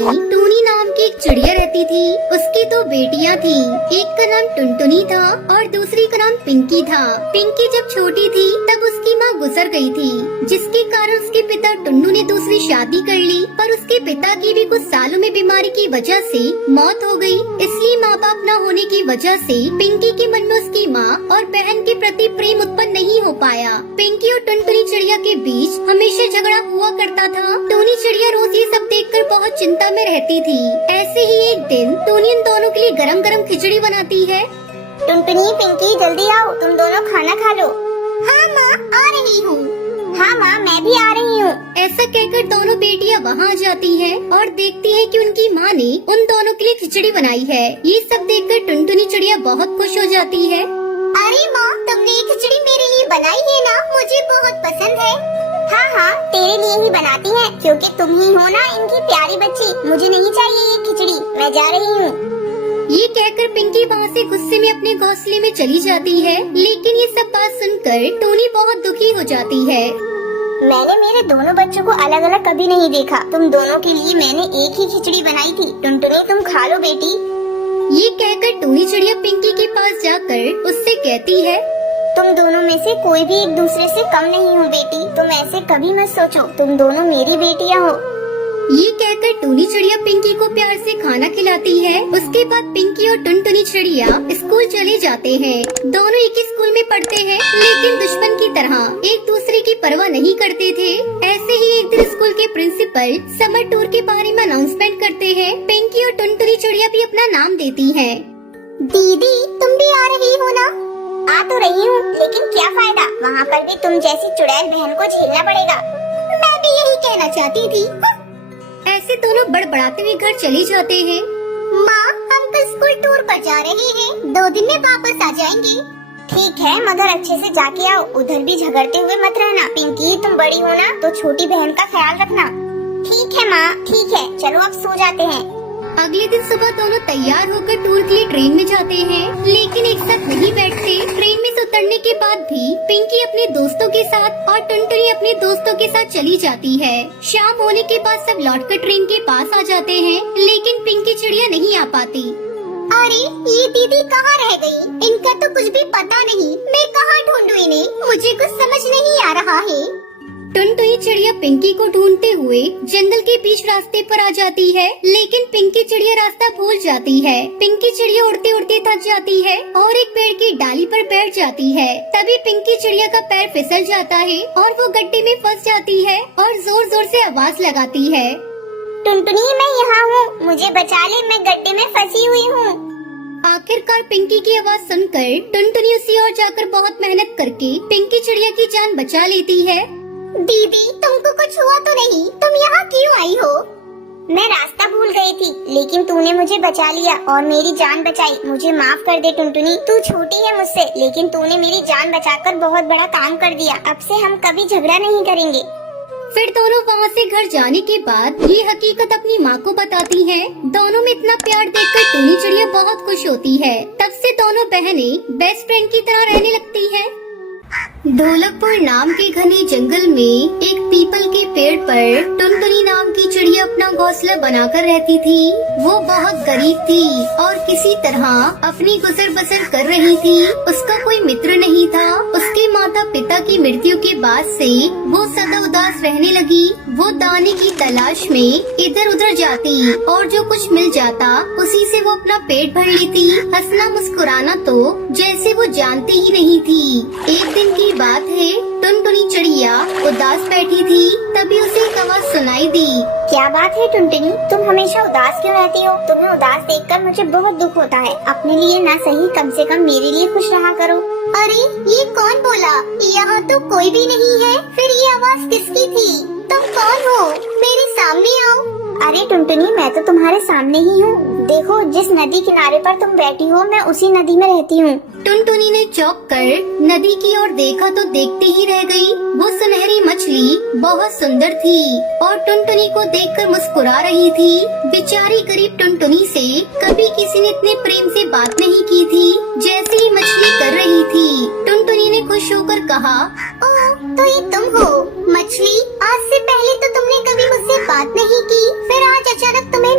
में टूनी नाम की एक चिड़िया रहती थी। उसकी दो बेटियां थीं। एक का नाम टुनटुनी था और दूसरी का नाम पिंकी था। पिंकी जब छोटी थी तब उसकी माँ गुजर गई थी, जिसके कारण उसके पिता टुन्नू ने दूसरी शादी कर ली। पर उसके पिता की भी कुछ सालों में बीमारी की वजह से मौत हो गई। इसलिए माँ बाप न होने की वजह से पिंकी के मन में उसकी माँ और बहन के प्रति प्रेम उत्पन्न नहीं हो पाया। पिंकी और टुनटुनी चिड़िया के बीच हमेशा झगड़ा हुआ करता था। टूनी चिड़िया रोज ये सब देखकर बहुत चिंता में रहती थी। ऐसे ही एक दिन टूनी इन दोनों के लिए गरम गरम खिचड़ी बनाती है। टुनटुनी, पिंकी, जल्दी आओ, तुम दोनों खाना खा लो। हाँ माँ, आ रही हूँ। हाँ माँ, मैं भी आ रही हूँ। ऐसा कहकर दोनों बेटियां वहाँ जाती हैं और देखती हैं कि उनकी माँ ने उन दोनों के लिए खिचड़ी बनाई है। ये सब देखकर टुनटुनी चिड़िया बहुत खुश हो जाती है। अरे माँ, तुमने ये खिचड़ी मेरे लिए बनाई है ना? मुझे बहुत पसंद है। हाँ हाँ, तेरे लिए ही बनाती हैं, क्योंकि तुम ही हो ना इनकी प्यारी बच्ची। मुझे नहीं चाहिए ये खिचड़ी, मैं जा रही हूँ। ये कहकर पिंकी वहाँ से गुस्से में अपने घोंसले में चली जाती है। लेकिन ये सब बात सुनकर टूनी बहुत दुखी हो जाती है। मैंने मेरे दोनों बच्चों को अलग अलग कभी नहीं देखा। तुम दोनों के लिए मैंने एक ही खिचड़ी बनाई थी। टुनटुनी, तुम खा लो बेटी। ये कहकर टूनी चिड़िया पिंकी के पास जाकर उससे कहती है, तुम दोनों में से कोई भी एक दूसरे से कम नहीं हो बेटी। तुम ऐसे कभी मत सोचो, तुम दोनों मेरी बेटियां हो। ये कहकर टूनी चिड़िया पिंकी को प्यार से खाना खिलाती है। उसके बाद पिंकी और टुनटुनी चिड़िया स्कूल चले जाते हैं। दोनों एक ही स्कूल में पढ़ते हैं, लेकिन दुश्मन की तरह एक दूसरे की परवाह नहीं करते थे। ऐसे ही एक दिन स्कूल के प्रिंसिपल समर टूर के बारे में अनाउंसमेंट करते हैं। पिंकी और टुनटुनी चिड़िया भी अपना नाम देती है। दीदी, तुम भी आ रही हो ना? आ तो रही हूँ, लेकिन क्या फायदा, वहाँ पर भी तुम जैसी चुड़ैल बहन को झेलना पड़ेगा। मैं भी यही कहना चाहती थी। ऐसे दोनों बड़बड़ाते हुए घर चले जाते हैं। माँ, हम कल स्कूल टूर पर जा रहे हैं। 2 दिन में वापस आ जाएंगे। ठीक है, मगर अच्छे से जाके आओ। उधर भी झगड़ते हुए मत रहना। पिंकी, तुम बड़ी हो ना, तो छोटी बहन का ख्याल रखना। ठीक है माँ, ठीक है। चलो अब सो जाते हैं। अगले दिन सुबह दोनों तैयार होकर टूर के लिए ट्रेन में जाते हैं, लेकिन एक साथ नहीं बैठते। ट्रेन में से उतरने के बाद भी पिंकी अपने दोस्तों के साथ और टुनटुनी अपने दोस्तों के साथ चली जाती है। शाम होने के बाद सब लौटकर ट्रेन के पास आ जाते हैं, लेकिन पिंकी चिड़िया नहीं आ पाती। अरे, ये दीदी कहाँ रह गई? इनका तो कुछ भी पता नहीं। मैं कहाँ ढूंढूं इन्हें? मुझे कुछ समझ नहीं आ रहा है। टुनटुनी चिड़िया पिंकी को ढूंढते हुए जंगल के बीच रास्ते पर आ जाती है, लेकिन पिंकी चिड़िया रास्ता भूल जाती है। पिंकी चिड़िया उड़ते उड़ते थक जाती है और एक पेड़ की डाली पर बैठ जाती है। तभी पिंकी चिड़िया का पैर फिसल जाता है और वो गड्ढे में फंस जाती है और जोर जोर से आवाज लगाती है, टुनटुनी, मैं यहाँ हूँ, मुझे बचा ले, मैं गड्ढे में फंसी हुई हूँ। आखिरकार पिंकी की आवाज सुनकर टुनटुनी उसी ओर जाकर बहुत मेहनत करके पिंकी चिड़िया की जान बचा लेती है। दीदी, तुमको कुछ हुआ तो नहीं? तुम यहाँ क्यों आई हो? मैं रास्ता भूल गई थी, लेकिन तूने मुझे बचा लिया और मेरी जान बचाई। मुझे माफ कर दे टुनटुनी। तू छोटी है मुझसे, लेकिन तूने मेरी जान बचाकर बहुत बड़ा काम कर दिया। अब से हम कभी झगड़ा नहीं करेंगे। फिर दोनों वहाँ से घर जाने के बाद ये हकीकत अपनी माँ को बताती हैं। दोनों में इतना प्यार देखकर टूनी चिड़िया बहुत खुश होती है। तब से दोनों बहनें बेस्ट फ्रेंड की तरह रहने लगती हैं। ढोलकपुर नाम के घने जंगल में एक पीपल के पेड़ पर टुनटुनी नाम की चिड़िया अपना घोंसला बनाकर रहती थी। वो बहुत गरीब थी और किसी तरह अपनी गुजर बसर कर रही थी। उसका कोई मित्र नहीं था। उसके माता पिता की मृत्यु के बाद से वो सदा उदास रहने लगी। वो दाने की तलाश में इधर उधर जाती और जो कुछ मिल जाता उसी से वो अपना पेट भर लेती। हंसना मुस्कुराना तो जैसे वो जानती ही नहीं थी। एक दिन की बात है, टुनटुनी चिड़िया उदास बैठी थी, तभी उसे एक आवाज सुनाई दी। क्या बात है टुनटुनी, तुम हमेशा उदास क्यों रहती हो? तुम्हें उदास देखकर मुझे बहुत दुख होता है। अपने लिए ना सही, कम से कम मेरे लिए खुश रहा करो। अरे, ये कौन बोला? यहाँ तो कोई भी नहीं है। फिर ये आवाज किसकी थी? तुम कौन हो? मेरे सामने आओ। अरे टुनटुनी, मैं तो तुम्हारे सामने ही हूँ। देखो, जिस नदी किनारे पर तुम बैठी हो, मैं उसी नदी में रहती हूँ। टुनटुनी ने चौंक कर नदी की ओर देखा तो देखती ही रह गई। वो सुनहरी मछली बहुत सुंदर थी और टुनटुनी को देखकर मुस्कुरा रही थी। बेचारी गरीब टुनटुनी से कभी किसी ने इतने प्रेम से बात नहीं की थी जैसे ही मछली कर रही थी। टुनटुनी ने खुश होकर कहा, ओह, तो ये तुम हो मछली? आज से पहले तो तुमने कभी मुझसे बात नहीं की, फिर आज अचानक तुम्हें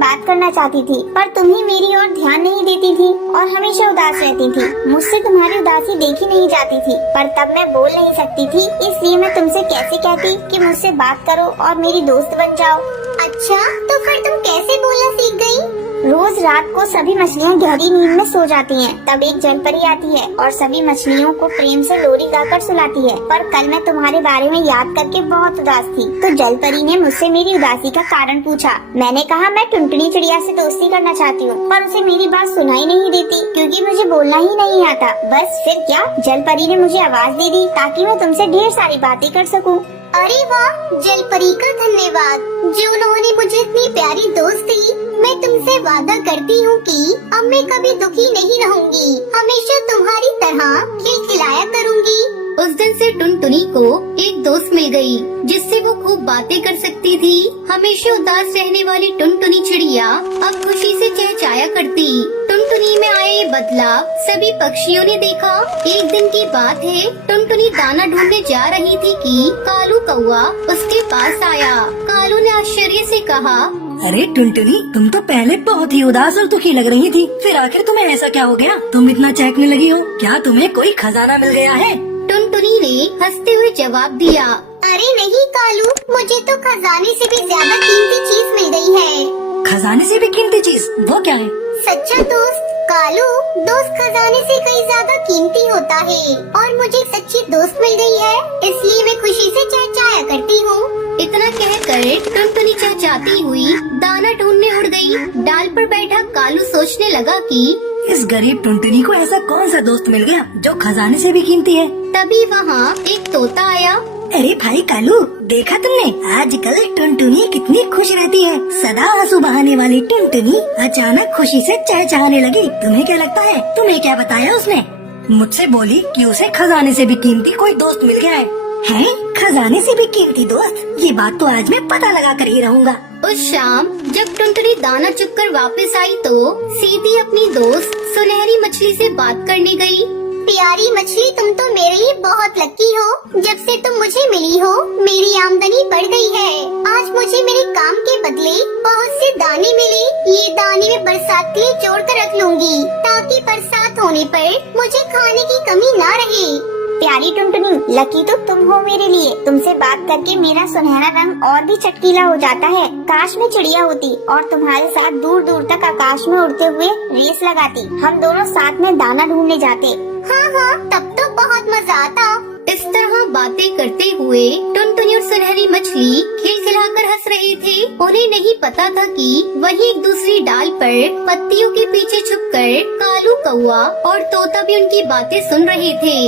बात करना चाहती थी, पर तुम ही मेरी ओर ध्यान नहीं देती थी और हमेशा उदास रहती थी। मुझसे तुम्हारी उदासी देखी नहीं जाती थी, पर तब मैं बोल नहीं सकती थी, इसलिए मैं तुमसे कैसे कहती कि मुझसे बात करो और मेरी दोस्त बन जाओ। अच्छा, तो फिर तुम कैसे बोलना सीख गई? रोज रात को सभी मछलियाँ गहरी नींद में सो जाती हैं। तब एक जल परी आती है और सभी मछलियों को प्रेम से लोरी गाकर सुलाती है। पर कल मैं तुम्हारे बारे में याद करके बहुत उदास थी, तो जल परी ने मुझसे मेरी उदासी का कारण पूछा। मैंने कहा मैं टुनटुनी चिड़िया से दोस्ती करना चाहती हूँ, पर उसे मेरी बात सुनाई नहीं देती क्योंकि मुझे बोलना ही नहीं आता। बस फिर क्या, जल परी ने मुझे आवाज दे दी ताकि मैं तुमसे ढेर सारी बातें कर सकूँ। अरे वाह, जल परी का धन्यवाद जो उन्होंने मुझे इतनी प्यारी दोस्त दी। मैं तुमसे वादा करती हूँ कि अब मैं कभी दुखी नहीं रहूंगी, हमेशा तुम्हारी तरह खिलखिलाया करूंगी। उस दिन से टुनटुनी को एक दोस्त मिल गई जिससे वो खूब बातें कर सकती थी। हमेशा उदास रहने वाली टुनटुनी चिड़िया अब खुशी से चहचहाया करती। टुनटुनी में आया ये बदलाव सभी पक्षियों ने देखा। एक दिन की बात है, टुनटुनी दाना ढूंढने जा रही थी कि कालू कौआ उसके पास आया। कालू ने आश्चर्य से कहा, अरे टुनटुनी, तुम तो पहले बहुत ही उदास और दुखी लग रही थी, फिर आखिर तुम्हें ऐसा क्या हो गया? तुम इतना चहकने लगी हो, क्या तुम्हें कोई खजाना मिल गया है? टुनटुनी ने हंसते हुए जवाब दिया, अरे नहीं कालू, मुझे तो खजाने से भी ज्यादा कीमती चीज मिल गई है। खजाने से भी कीमती चीज? वो क्या है? सच्चा दोस्त कालू, दोस्त खजाने से कई ज्यादा कीमती होता है और मुझे एक सच्ची दोस्त मिल गई है, इसलिए मैं खुशी से चहचहाया करती हूँ। इतना कहकर टुनटुनी चहचहाती हुई दाना ढूंढने उड़ गई। डाल पर बैठा कालू सोचने लगा कि इस गरीब टुनटुनी को ऐसा कौन सा दोस्त मिल गया जो खजाने से भी कीमती है? तभी वहाँ एक तोता आया। अरे भाई कालू, देखा तुमने आजकल टुनटुनी कितनी खुश रहती है। सदा आंसू बहाने वाली टुनटुनी अचानक खुशी से चहचहाने लगी। तुम्हें क्या लगता है? तुम्हें क्या बताया उसने? मुझसे बोली कि उसे खजाने से भी कीमती कोई दोस्त मिल गया है। हैं? खजाने से भी कीमती दोस्त? ये बात तो आज मैं पता लगा कर ही रहूँगा। उस शाम जब टुनटुनी दाना चुगकर वापस आई तो सीधी अपनी दोस्त सुनहरी मछली से बात करने गई। प्यारी मछली, तुम तो मेरे लिए बहुत लकी हो। जब से तुम मुझे मिली हो, मेरी आमदनी बढ़ गई है। आज मुझे मेरे काम के बदले बहुत से दाने मिले। ये दाने मैं बरसात के लिए जोड़ कर रख लूंगी ताकि बरसात होने पर मुझे खाने की कमी ना रहे। प्यारी टुनटुनी, लकी तो तुम हो मेरे लिए। तुमसे बात करके मेरा सुनहरा रंग और भी चटकीला हो जाता है। काश मैं चिड़िया होती और तुम्हारे साथ दूर दूर तक आकाश में उड़ते हुए रेस लगाती। हम दोनों साथ में दाना ढूंढने जाते। हाँ, तब तो बहुत मजा आता। इस तरह बातें करते हुए टुनटुनी और सुनहरी मछली खिलखिलाकर हंस रहे थे। उन्हें नहीं पता था कि वही एक दूसरी डाल पर पत्तियों के पीछे छुपकर कालू कौआ और तोता भी उनकी बातें सुन रहे थे।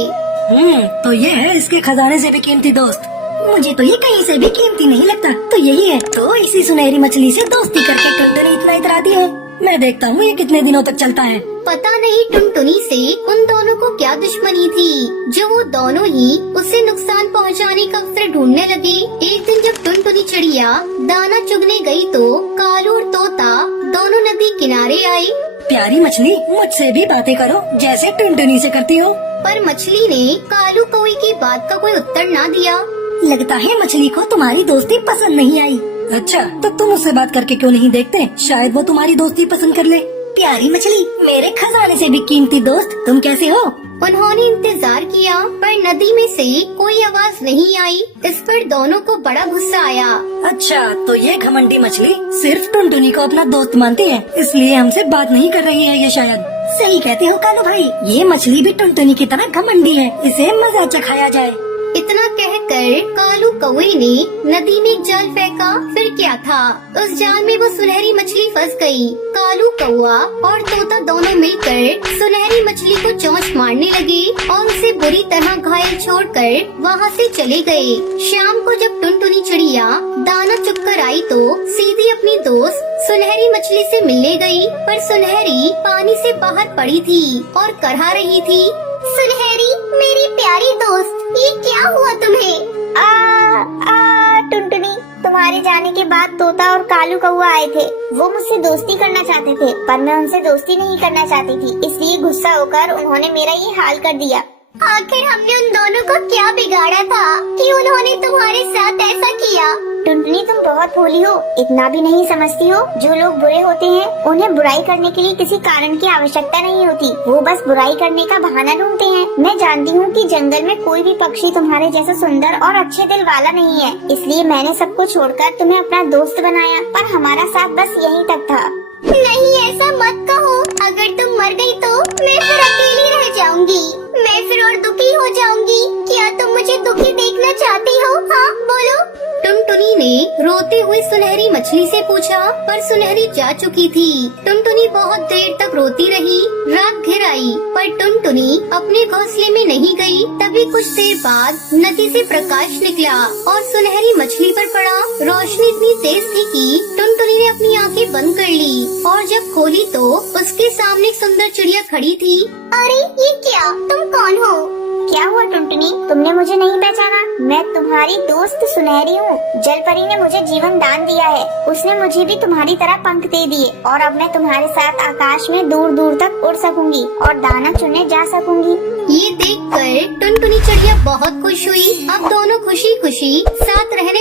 तो ये है इसके खजाने से भी कीमती दोस्त। मुझे तो ये कहीं से भी कीमती नहीं लगता। तो यही है, तो इसी सुनहरी मछली से दोस्ती करके टुनटुनी इतना इतराती है। मैं देखता हूँ ये कितने दिनों तक चलता है। पता नहीं टुनटुनी से उन दोनों को क्या दुश्मनी थी जो वो दोनों ही उसे नुकसान पहुंचाने का अवसर ढूंढने लगे। एक दिन जब टुनटुनी चिड़िया दाना चुगने गई तो कालू और तोता दोनों नदी किनारे आए। प्यारी मछली, मुझसे भी बातें करो जैसे टुनटुनी से करती हो। पर मछली ने कालू कौवे की बात का कोई उत्तर ना दिया। लगता है मछली को तुम्हारी दोस्ती पसंद नहीं आई। अच्छा, तो तुम उससे बात करके क्यों नहीं देखते? शायद वो तुम्हारी दोस्ती पसंद कर ले। प्यारी मछली, मेरे खजाने से भी कीमती दोस्त, तुम कैसे हो? उन्होंने इंतजार किया पर नदी में से कोई आवाज नहीं आई। इस पर दोनों को बड़ा गुस्सा आया। अच्छा, तो ये घमंडी मछली सिर्फ टुनटुनी को अपना दोस्त मानती है, इसलिए हमसे बात नहीं कर रही है ये शायद। सही कहते हो कालू भाई, ये मछली भी टुनटुनी की तरह घमंडी है, इसे मजा चखाया जाए। इतना कहकर कालू कौवे ने नदी में एक जाल फेंका। फिर क्या था, उस जाल में वो सुनहरी मछली फंस गई। कालू कौवा और तोता दोनों मिलकर सुनहरी मछली को चोंच मारने लगे और उसे बुरी तरह घायल छोड़कर वहाँ से चले गए। शाम को जब टुनटुनी चिड़िया दाना चुगकर आई तो सीधी अपनी दोस्त सुनहरी मछली से मिलने गई, पर सुनहरी पानी से बाहर पड़ी थी और करहा रही थी। सुनहरी, मेरी प्यारी दोस्त, ये क्या हुआ तुम्हें? टुनटुनी, तुम्हारे जाने के बाद तोता और कालू कौवा आए थे। वो मुझसे दोस्ती करना चाहते थे, पर मैं उनसे दोस्ती नहीं करना चाहती थी, इसलिए गुस्सा होकर उन्होंने मेरा ये हाल कर दिया। आखिर हमने उन दोनों को क्या बिगाड़ा था कि उन्होंने तुम्हारे साथ ऐसा किया? टुनटुनी तुम बहुत भोली हो, इतना भी नहीं समझती हो जो लोग बुरे होते हैं उन्हें बुराई करने के लिए किसी कारण की आवश्यकता नहीं होती, वो बस बुराई करने का बहाना ढूंढते हैं। मैं जानती हूँ कि जंगल में कोई भी पक्षी तुम्हारे जैसा सुंदर और अच्छे दिल वाला नहीं है, इसलिए मैंने सब कुछ छोड़कर तुम्हें अपना दोस्त बनाया, पर हमारा साथ बस यहीं तक था। नहीं, ऐसा मत कहो। अगर तुम मर गई तो मैं फिर अकेली रह जाऊंगी, मैं फिर और दुखी हो जाऊंगी। क्या तुम मुझे दुखी देखना चाहती हो? हाँ बोलो। टुनटुनी ने रोते हुए सुनहरी मछली से पूछा, पर सुनहरी जा चुकी थी। टुनटुनी बहुत देर तक रोती रही। रात घिर आई, पर टुनटुनी अपने घोंसले में नहीं गई। तभी कुछ देर बाद नदी से प्रकाश निकला और सुनहरी मछली पर पड़ा। रोशनी इतनी तेज थी कि टुनटुनी ने अपनी आंखें बंद कर ली और जब खोली तो उसके सामने एक सुंदर चिड़िया खड़ी थी। अरे ये क्या, तुम कौन हो? क्या हुआ टुनटुनी, तुमने मुझे नहीं पहचाना? मैं तुम्हारी दोस्त सुनहरी हूँ। जलपरी ने मुझे जीवन दान दिया है, उसने मुझे भी तुम्हारी तरह पंख दे दिए और अब मैं तुम्हारे साथ आकाश में दूर दूर तक उड़ सकूंगी और दाना चुनने जा सकूंगी। ये देखकर टुनटुनी चिड़िया बहुत खुश हुई। अब दोनों खुशी खुशी साथ रहने